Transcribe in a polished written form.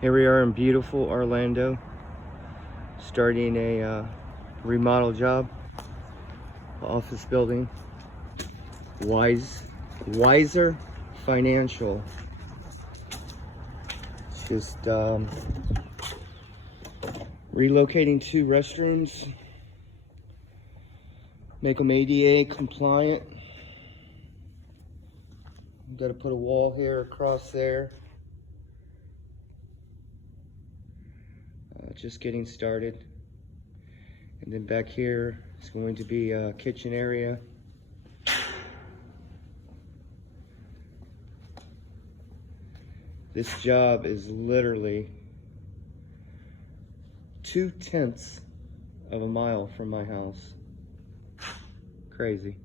Here we are in beautiful Orlando, starting a remodel job, office building. Wiser Financial. It's just relocating 2 restrooms, make them ADA compliant. Got to put a wall here across there. Just getting started. And then back here is going to be a kitchen area. This job is literally 2/10 of a mile from my house. Crazy.